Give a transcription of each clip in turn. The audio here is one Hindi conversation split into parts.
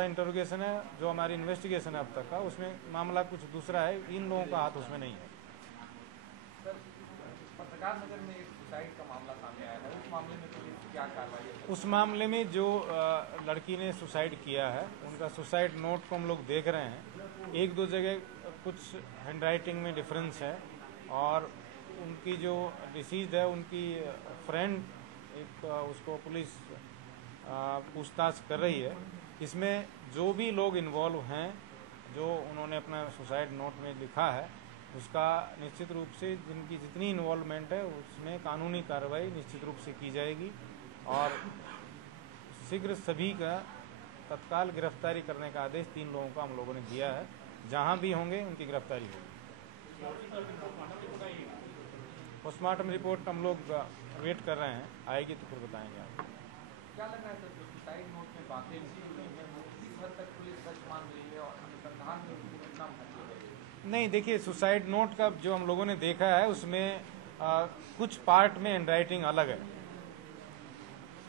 इंटरोगेशन है, जो हमारी इन्वेस्टिगेशन है अब तक का, उसमें मामला कुछ दूसरा है। इन लोगों का हाथ उसमें नहीं है। सर, पत्रकार नगर में एक सुसाइड का मामला सामने आया है, उस मामले में पुलिस क्या कार्रवाई है? उस मामले में जो लड़की ने सुसाइड किया है, उनका सुसाइड नोट को हम लोग देख रहे हैं। एक दो जगह कुछ हैंडराइटिंग में डिफरेंस है, और उनकी जो डिसीज है, उनकी फ्रेंड एक उसको पुलिस पूछताछ कर रही है। इसमें जो भी लोग इन्वॉल्व हैं, जो उन्होंने अपना सुसाइड नोट में लिखा है, उसका निश्चित रूप से जिनकी जितनी इन्वॉल्वमेंट है उसमें कानूनी कार्रवाई निश्चित रूप से की जाएगी, और शीघ्र सभी का तत्काल गिरफ्तारी करने का आदेश 3 लोगों का हम लोगों ने दिया है। जहां भी होंगे उनकी गिरफ्तारी होगी। पोस्टमार्टम रिपोर्ट हम लोग वेट कर रहे हैं, आएगी तो फिर बताएंगे आपको। क्या लग रहा है सर, जो सुसाइड नोट में बातें लिखी हुई हैं, किस हद तक पुलिस सच मान रही है और अनुसंधान में उनको कितना महत्व है? नहीं, देखिए, सुसाइड नोट का जो हम लोगों ने देखा है उसमें कुछ पार्ट में हैंडराइटिंग अलग है,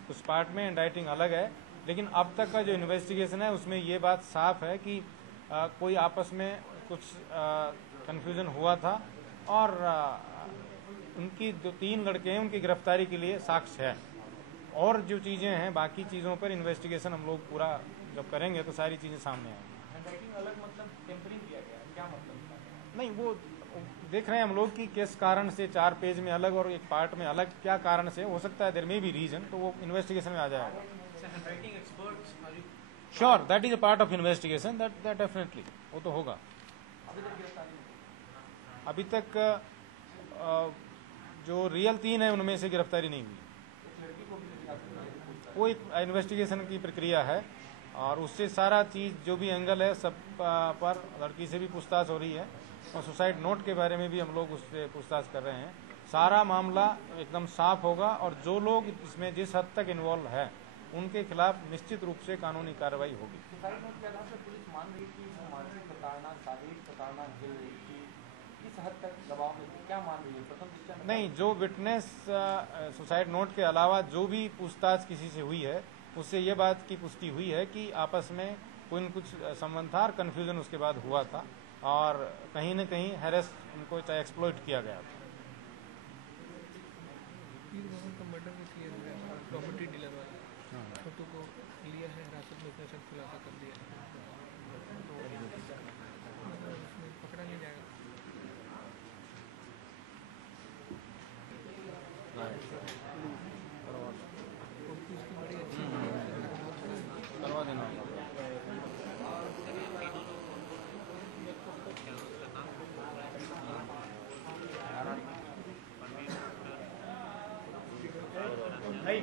कुछ पार्ट में हैंडराइटिंग अलग है, लेकिन अब तक का जो इन्वेस्टिगेशन है उसमें ये बात साफ है कि कोई आपस में कुछ कंफ्यूजन हुआ था, और उनकी जो 3 लड़के हैं उनकी गिरफ्तारी के लिए साक्ष्य है। और जो चीजें हैं, बाकी चीजों पर इन्वेस्टिगेशन हम लोग पूरा जब करेंगे तो सारी चीजें सामने आएंगी। हैंडराइटिंग अलग मतलब टेम्परिंग किया गया, क्या मतलब? नहीं, वो देख रहे हैं हम लोग कि किस कारण से 4 पेज में अलग और एक पार्ट में अलग, क्या कारण से हो सकता है, देयर मे बी रीजन, तो वो इन्वेस्टिगेशन में आ जाएगा। Sure, that is a part of investigation, that definitely वो तो होगा। अभी तक जो रियल 3 है उनमें से गिरफ्तारी नहीं हुई। वो एक इन्वेस्टिगेशन की प्रक्रिया है, और उससे सारा चीज जो भी एंगल है सब पर लड़की से भी पूछताछ हो रही है, और सुसाइड नोट के बारे में भी हम लोग उससे पूछताछ कर रहे हैं। सारा मामला एकदम साफ होगा, और जो लोग इसमें जिस हद तक इन्वॉल्व है उनके खिलाफ निश्चित रूप से कानूनी कार्रवाई होगी। सुसाइड नोट के आधार पर पुलिस मान रही कि वो मानसिक प्रताड़ना, शारीरिक प्रताड़ना झेल रही थी, किस हद तक दबाव में थी, क्या मान रही है? प्रथम दृष्टया नहीं, जो विटनेस सुसाइड नोट के अलावा जो भी पूछताछ किसी से हुई है, उससे ये बात की पुष्टि हुई है कि आपस में कोई न कुछ संबंध था और कन्फ्यूजन उसके बाद हुआ था, और कहीं न कहीं हैरेस उनको चाहे एक्सप्लॉइट किया गया था। मर्डर में क्लियर हो गया, प्रॉपर्टी डीलर वाला फोटो को लिया है, हिरासत में पेशेंट खुलासा कर दिया है, तो उसमें पकड़ा नहीं जाएगा। उसकी बड़ी अच्छी करवा देना होगा। नहीं